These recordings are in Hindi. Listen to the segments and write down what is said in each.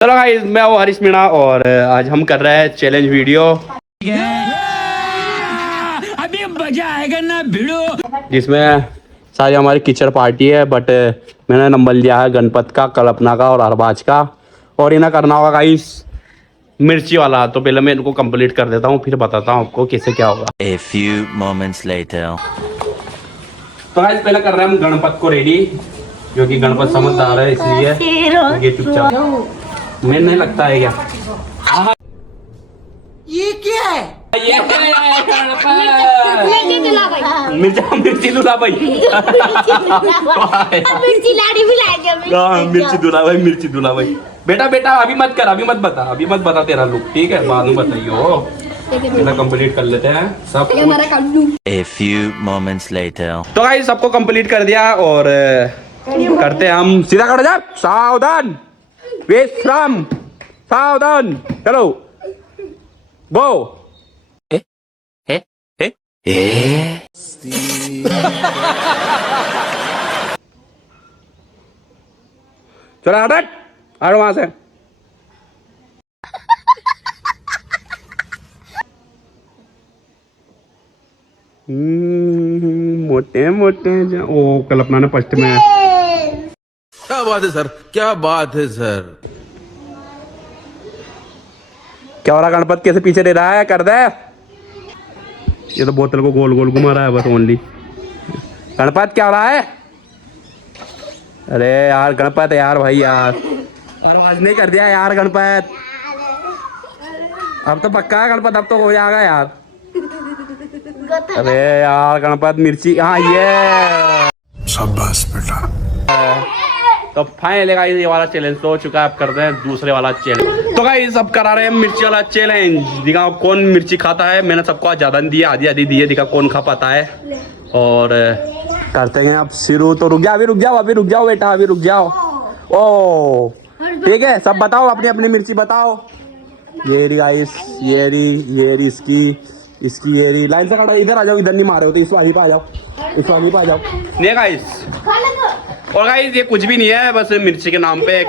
चलो गाइस, मैं हूँ हरीश मीणा और आज हम कर रहे हैं चैलेंज वीडियो। अभी मजा आएगा ना भिड़ो। जिसमें सारी हमारी कीचड़ पार्टी है, बट मैंने नंबर लिया है गणपत का, कल्पना का और अरबाज का। और इन्हें करना होगा गाइस मिर्ची वाला। तो पहले मैं इनको कंप्लीट कर देता हूँ, फिर बताता हूँ आपको कैसे क्या होगा। A few moments later. तो गाइस पहले कर रहे हैं हम गणपत को रेडी, जो कि गणपत समझदार है इसलिए ये चुपचाप। मैं नहीं लगता है क्या ये क्या है? ये मिर्ची दूल्हा भाई। मिर्ची लाड़ी भी लाएंगे। मिर्ची दूल्हा भाई। बेटा बेटा अभी मत कर, अभी मत बता तेरा लुक, ठीक है? बाद में बताइयो। इतना कंप्लीट कर लेते हैं सब। A few moments later. तो गाइस सबको कंप्लीट कर दिया और करते हैं हम। सीधा खड़ो जा, सावधान, विश्राम, सावधान, चलो गो। चलो हट हटो वहां से। मोटे मोटे ओ कल्पना ने फर्स्ट में। क्या बात है सर, क्या बात है सर। क्या हो रहा? गणपत कैसे पीछे दे रहा है? कर दे। ये तो बोतल को गोल गोल घुमा रहा है बस ओनली। गणपत क्या हो रहा है? अरे यार गणपत यार, भाई यार, और आवाज नहीं कर दिया यार गणपत। अब तो पक्का है गणपत, अब तो हो जाएगा यार। अरे यार गणपत मिर्ची, हाँ ये शाबाश बेटा। तो फाइनली गाइस ये वाला चैलेंज तो हो चुका है। अब करते हैं दूसरे वाला चैलेंज। तो गाइस अब करा रहे हैं मिर्ची वाला चैलेंज। दिखाओ कौन मिर्ची खाता है। मैंने सबको ज्यादा नहीं दिया, आधी आधी दी है। दिखा कौन खा पाता है। और करते हैं अब शुरू। तो रुक जाओ बेटा, अभी रुक जाओ। ओ ठीक है, सब बताओ अपनी अपनी मिर्ची बताओ। ये रही गाइस, ये रही इसकी ये रही। लाइन से खड़ा, इधर आ जाओ, इधर नहीं मारे हो तो इस वाली पे आ जाओ, इस वाली पे आ जाओ। नहीं गाइस, और गाइस ये कुछ भी नहीं है, बस मिर्ची के नाम पे एक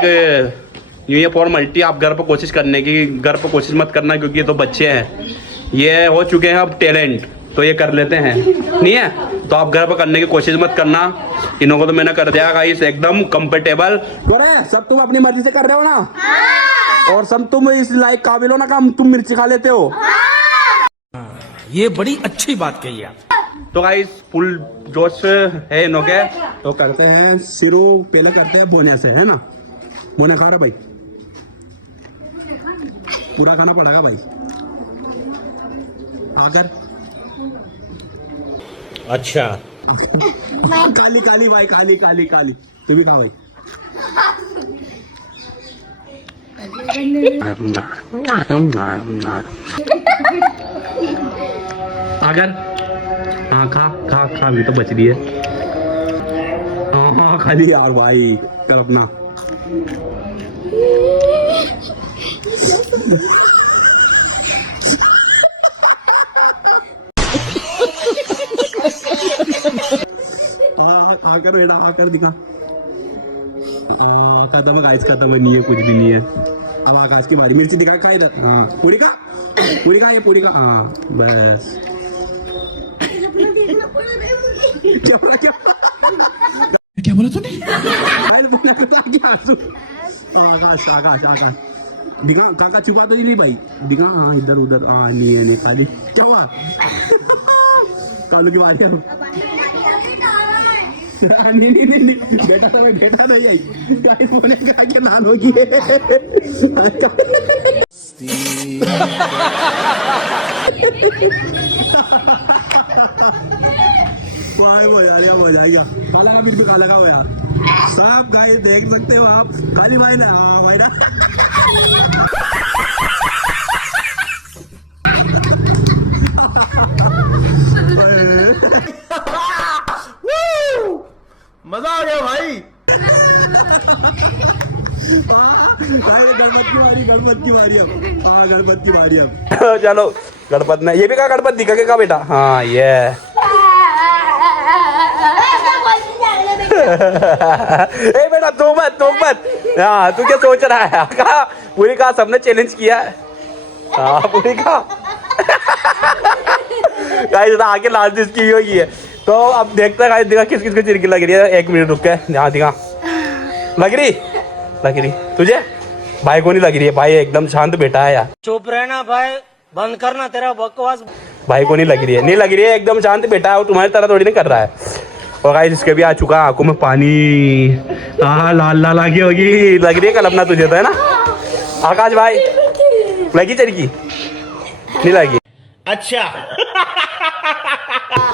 न्यू ईयर फॉर्मेलिटी। आप घर पर कोशिश करने की, घर पर कोशिश मत करना क्योंकि ये तो बच्चे हैं। ये हो चुके हैं अब टैलेंट, तो ये कर लेते हैं। नहीं है तो आप घर पर करने की कोशिश मत करना। इन्हों को तो मैंने कर दिया गाइस एकदम कंफर्टेबल। सब तुम अपनी मर्जी से कर रहे हो ना, और सब तुम इस लायक काबिल हो ना काम, तुम मिर्ची खा लेते हो। ये बड़ी अच्छी बात कही आप। तो गाइस फुल जोश है इन्हों के। तो करते हैं शुरू। पहले करते हैं बोने से, है ना? बोने खा रहा भाई, पूरा खाना पड़ेगा भाई। आकर अच्छा काली भाई, काली तू भी खा भाई। अगर हाँ खा भी तो बच रही है। हाँ खाली यार भाई कल्पना। आकर बेटा, आकर दिखा। खत्म है गाइस, खत्म है, नहीं है, कुछ भी नहीं है। अब आकाश की बारी। मिर्ची दिखा, खा इधर। हाँ पूरी का ये पूरी का। हाँ बस। क्या बोला तूने? आकाश दिखा, काका छुपा तो नहीं भाई। दिखा, हाँ इधर उधर। हाँ नहीं खाली। क्या हुआ? कालू की बारी है। नहीं बेटा नहीं आई। गाइस बोले कहा कि नान होगी। मजा आएगा। काला फिर भी काला का हो यार। सब गाइस देख सकते हो आप। काली भाई ना, हाँ भाई ना। मजा आ गया भाई। गणपत की बारी अब। हाँ गणपत की बारी अब। चलो गणपत ने ये भी कहा, गणपत दिखा के कहा बेटा। हाँ ये ए बेटा तू मत हाँ तू क्या सोच रहा है? कहा पूरी का सबने चैलेंज किया है। हाँ पूरी का गाइस आगे लास्ट इसकी होगी है। तो अब देखते हैं गाइस दिखा किस किस को चिरकी लग रही है। 1 मिनट रुक के यहाँ दिखा लग रही तुझे भाई को नहीं लग रही है। भाई एकदम शांत बेटा है यार। चुप रहना भाई, बंद करना तेरा बकवास। भाई को नहीं लग रही है एकदम शांत बेटा है। वो तुम्हारी तरह थोड़ी नहीं कर रहा है। और गाइस इसके भी आ चुका है आंखों में पानी। हाँ लाल लाल आगे होगी लग रही है कल अपना तुझे तो है ना आकाश भाई। लगी चिरकी नहीं लगी? अच्छा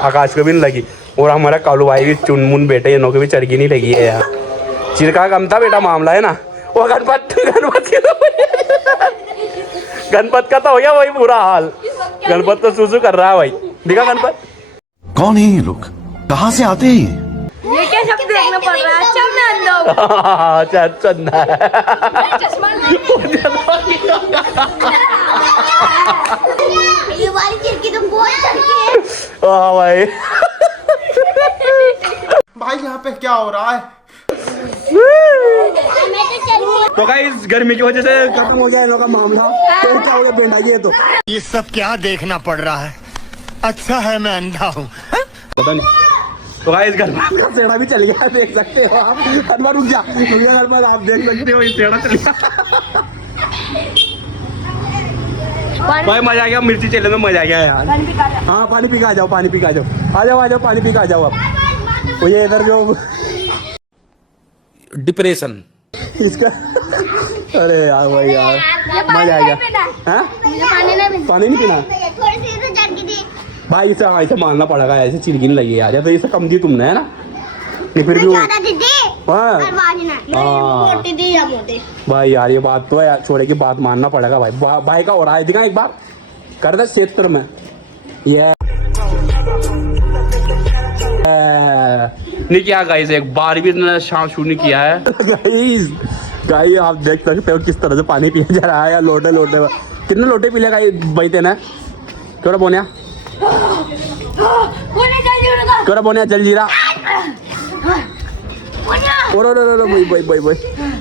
आकाश को भी नहीं लगी। और हमारा कालू भाई भी चुनमुन बेटे इनों को भी चरकी नहीं लगी है यार। चिरका कम था बेटा मामला है ना। वो गणपत का तो हो गया वही बुरा हाल। गणपत तो सूसू कर रहा है भाई। दिखा गणपत कौन है ये लोग, कहाँ से आते हैं ये क्या सब देखना पड़ रहा है। अच्छा मैं अंधा हूँ। अच्छा अंधा है। ये वाली खिड़की तो बहुत चलती है। हाँ भाई भाई यहाँ पे क्या हो रहा है? मैं तो चलती तो गाइस गर्मी की वजह से खत्म हो गया इन लोगों का मामला। तो क्या हो गया बेंडा ये तो ये सब क्या देखना पड़ रहा है। अच्छा है मैं अंधा हूँ। पता नहीं। तो गाइस गणपत का सेड़ा भी चल गया देख सकते हो आप। गणपत रुक जा गणपत आप देख सकते हो ये सेड़ा चल गया। भाई मजा आ गया मिर्ची चैलेंज में मजा आ गया यार। हाँ पानी पी के आ जाओ पानी पी के आ जाओ आ जाओ पानी पी के आ जाओ आप। वो ये इधर जो डिप्रेशन इसका अरे यार भाई यार मजा आ गया। हाँ पानी नहीं पीना थोड़ी सी तो चलती थी। भाई इसे ऐसे मानना पड़ेगा। ऐसे चिरकी नहीं लगी यार। तो इसे कम दी तुमने है ना। नहीं फिर भी ज्यादा दीदी हाँ हाँ मोटी दी या मोटी। भाई यार ये बात तो है यार। छोड़े की बात मानना पड़ेगा भाई। भाई का हो रहा है दिखा एक बार कर दे क्षेत्र में ये नहीं किया गाइस। एक बार भी इसने शाम शुरू नहीं किया है। गाइस आप देख सकते हो किस तरह से पानी पिया जा रहा है यार। लोटे कितने लोटे पी ले गाइस भाई तेने थोड़ा बोनिया थोड़ा बोनिया जल जीरा। भाई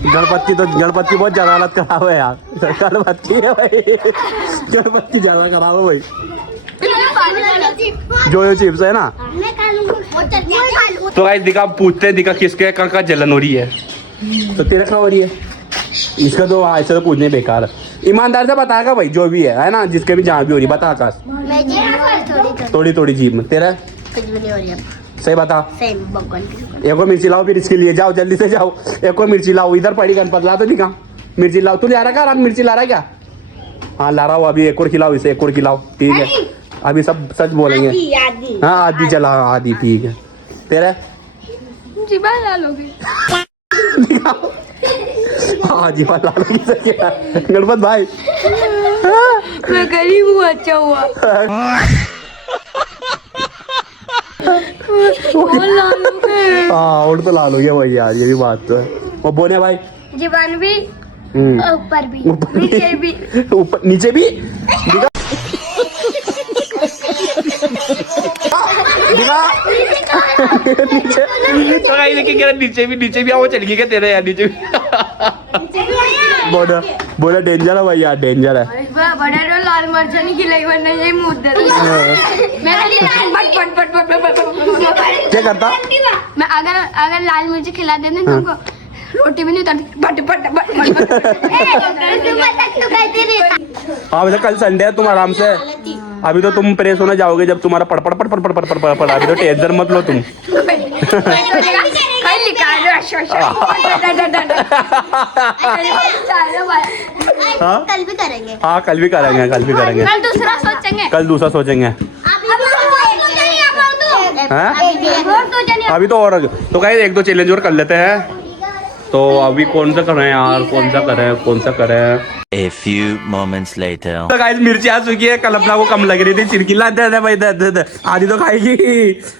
गणपति बहुत ज्यादा हालत खराब है यार। गणपति है भाई गणपति ज्यादा खराब है भाई। जो चिप्स है ना। तो गाइस दिखा पूछते दिखा किसके का जलन हो रही है। तो तेरे क्या हो रही है? इसका तो ऐसे तो पूछने बेकार है। ईमानदार से बताएगा भाई जो भी है ना। जिसके भी जहाँ भी हो रही बता आकाश। थोड़ी जीभ में तेरा सही बता। एक और मिर्ची लाओ फिर इसके लिए जाओ जल्दी से जाओ। एक और मिर्ची लाओ इधर पड़ी गणपत ला तो दिखा मिर्ची लाओ। तू ले आ रहा क्या मिर्ची ला रहा क्या? हाँ ला रहा हूँ अभी। एक और खिलाओ इसे एक और खिलाओ ठीक है। अभी सब सच बोलेंगे। हाँ आधी चला आधी ठीक है। तेरा जीवा ला लोगे। हाँ जीवा ला लोगे गणपत भाई। मैं गरीब हूँ अच्छा हुआ। हाँ और तो ला लोगे भाई यार। ये भी बात तो है। वो बोने भाई जीवन भी ऊपर भी नीचे भी नीचे भी आओ चल गई क्या तेरे यार। नीचे भी बोला डेंजर है भाई यार डेंजर है। बड़े तो लाल मिर्च नहीं खिलाई वरना ये मुंह दे। क्या करता मैं अगर लाल मिर्च खिला देते तुमको रोटी भी नहीं उतारती। हाँ वैसे कल संडे है तुम आराम से। अभी तो तुम प्रेस होने जाओगे जब तुम्हारा पड़ अभी तो टेंशन मत लो तुम। कल भी करेंगे। हाँ कल भी करेंगे कल दूसरा सोचेंगे। अभी तो और तो गाइस 1-2 चैलेंज और कर लेते हैं। तो अभी कौन सा करें यार कौन सा करें। A few moments later. तो गाइस मिर्ची आ चुकी है। कल अपना को कम लग रही थी चिरकी ला दे भाई दे। आधी तो खाएगी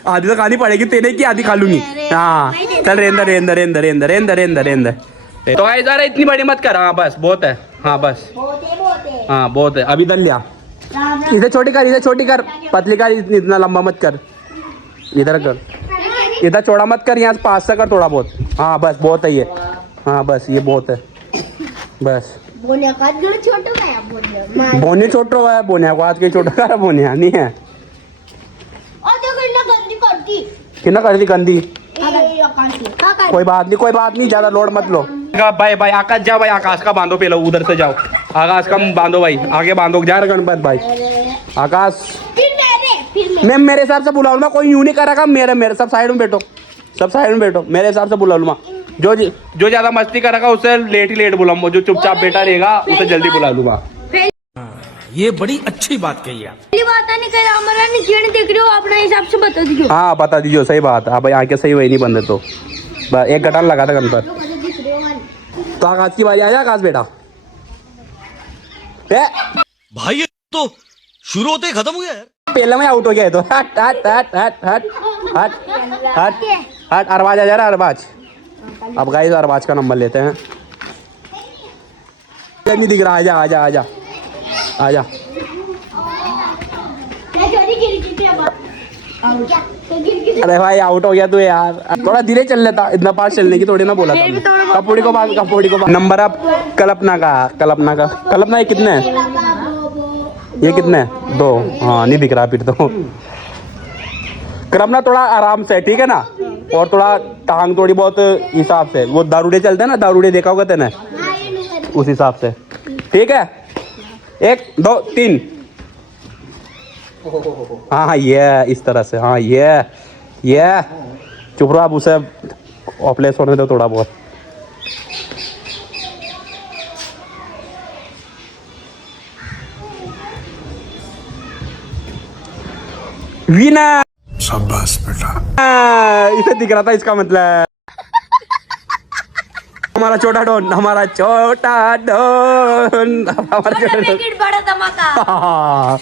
आधी तो खानी पड़ेगी तेरे की आधी खा लूंगी। हाँ चल रेंदर। तो गाइस अरे इतनी बड़ी मत कर। हाँ बस बहुत है। हाँ बस हाँ बहुत है। अभी दल लिया इसे छोटी कर पतली कर। इतना लंबा मत कर। इधर कर इधर चौड़ा मत कर। यहाँ पास से कर थोड़ा बहुत। हाँ बस बहुत है ये। हाँ बस ये बहुत है बस। बोन्या का गड छोटं काय बोन्या बोने छोटो है बोनिया को आज के छोटा का बोनिया नहीं है और तो गड गंदी करती कितना कर दी गंदी ये आकाश का कोई बात नहीं ज्यादा लोड मत लो भाई आकाश जाओ भाई आकाश का बांधो पहले उधर से जाओ आकाश का बांधो भाई आगे बांधो जा रहा गणपत भाई आकाश फिर मैं मेरे हिसाब से बुला लूंगा कोई यूं नहीं करेगा मेरे सब साइड में बैठो मेरे हिसाब से बुला लूंगा जो ज्यादा मस्ती करेगा उसे लेट ही लेट बुलाऊंगा जो चुपचाप बैठा रहेगा उसे जल्दी बुला लूंगा ये बड़ी अच्छी बात कही आप। पहली बात नहीं कर हमारा नहीं देख रहे हो अपने हिसाब से बता दीजिए हाँ बता दीजिए सही बात है भाई आके सही वही नहीं बंदे तो एक गटार लगा था गणपत तो आकाश की बारी आया आकाश बेटा भाई ये तो शुरू होते ही खत्म हो गया यार। पहले में आउट हो गया तो हट हट हट हट हट हट हट हट अरबाज आ जा रहा अरबाज अब गाइस अरबाज का नंबर लेते हैं नहीं दिख रहा आजा आजा आजा आजा अरे भाई आउट हो गया तू यार थोड़ा धीरे चल लेता इतना पास चलने की थोड़ी ना बोला था कपूड़ी को बात नंबर अब कल्पना का ये कितने है ये कितने है 2 हाँ नहीं दिख रहा फिर तो कल्पना थोड़ा आराम से ठीक है ना और थोड़ा टांग थोड़ी बहुत हिसाब से वो दारूडे चलते हैं ना दारूडे देखा होगा तेने उस हिसाब से ठीक है 1 2 3 हाँ ये इस तरह से हाँ ये चुप रहो आप उसे ऑपलेस होने दो थोड़ा बहुत वीना शाबाश बेटा। इसे दिख रहा था इसका मतलब हमारा छोटा डॉन हमारा छोटा बड़ा धमाका हाँ।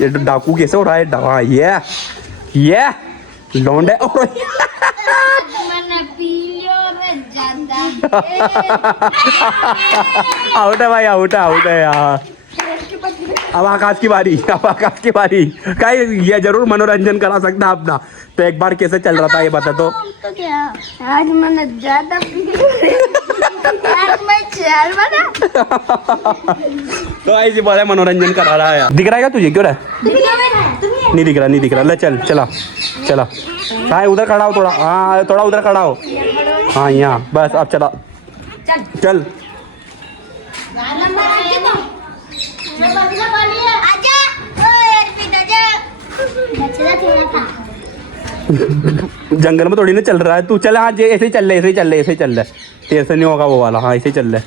ये डाकू कैसे हो रहा है हाँ ये लौंडे मैंने पी लियो रे ज्यादा आउट है भाई आउट है यार अब आकाश की बारी कहीं ये जरूर मनोरंजन करा सकता अपना तो एक बार कैसे चल रहा था ये बता तो क्या आज मैंने ज्यादा पी आज मैं 4 बना तो ऐसी बात है मनोरंजन करा रहा है यार दिख रहा है क्या तुझे क्यों रहा है नहीं दिख रहा ले चल चला हाँ उधर खड़ा हो थोड़ा हाँ थोड़ा उधर खड़ा हो हाँ यहाँ बस अब चला चल जंगल में थोड़ी ना चल रहा है तू चल हाँ ऐसे ही चल रहे तेरे से नहीं होगा वो वाला हाँ ऐसे ही चल रहा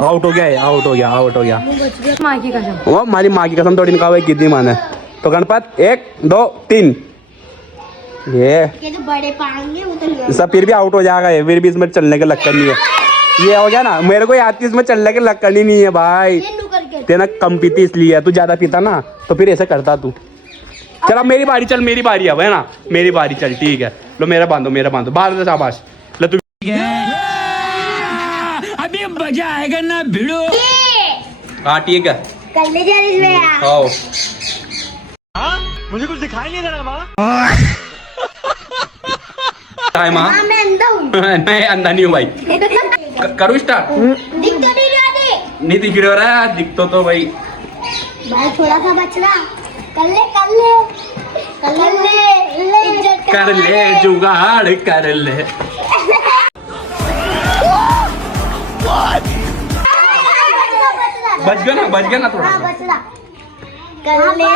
आउट हो गया माँ की कसम वो हमारी माँ की कसम थोड़ी निकाल हुई कितनी माने तो गणपत 1 2 3 ये जो बड़े पाएंगे वो तो सब फिर भी आउट हो जाएगा ये फिर भी इसमें चलने के लक्कड़ नहीं है ये हो गया ना मेरे को याद थी इसमें चलने के लक्कड़ ही नहीं है भाई तेना कम पीती इसलिए तू ज्यादा पीता ना तो फिर ऐसे करता तू चल अब मेरी बारी अब है ना मेरी बारी चल ठीक है लो मेरा बांधो बाहर से शाबाश लो तू अभी मजा आएगा ना भिड़ो हाँ ठीक है कल ले जा रही है आओ मुझे कुछ दिखाई नहीं दे रहा माँ टाइम हाँ मैं अंधा हूँ मैं अंधा नहीं हूँ भाई करूँ स्टार्ट दिख तो नहीं रहा नहीं दिख रहा है दिख तो भाई भाई थोड़ा सा बचला कर ले जुगाड़ कर ले बच गया ना थोड़ा बचला कर ले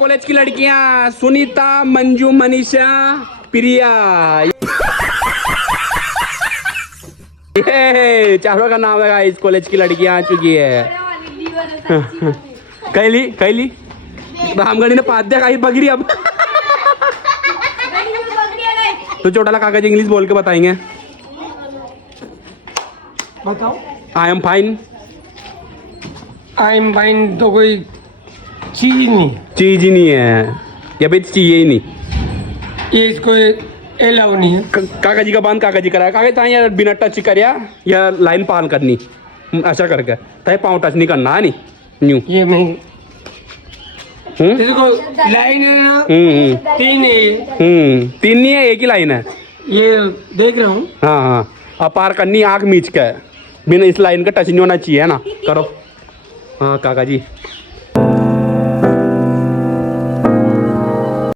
कॉलेज की लड़कियां सुनीता मंजू मनीषा प्रिया ये चारों का नाम है इस कॉलेज की लड़कियां आ चुकी है कैली रामगढ़ी ने पाद दिया बगरी अब तो चोटाला काका जी इंग्लिश बोल के बताएंगे बताओ आई एम फाइन तो कोई चीज नहीं चीज ही नहीं है या फिर चाहिए ही नहीं ये इसको एलाउ नहीं है। काका जी का बांध काका जी कराया काका ताई यार बिना टच करया या लाइन पालन करनी ऐसा करके ताई पाँव टच नहीं करना है नी न्यू ये नहीं इसको लाइन है ना, 3 है ये। 3 नहीं है एक ही लाइन है ये देख रहा हूँ। हाँ हाँ अब पार करनी आँख मीच के बिना इस लाइन का टच नहीं होना चाहिए है ना करो हाँ काका जी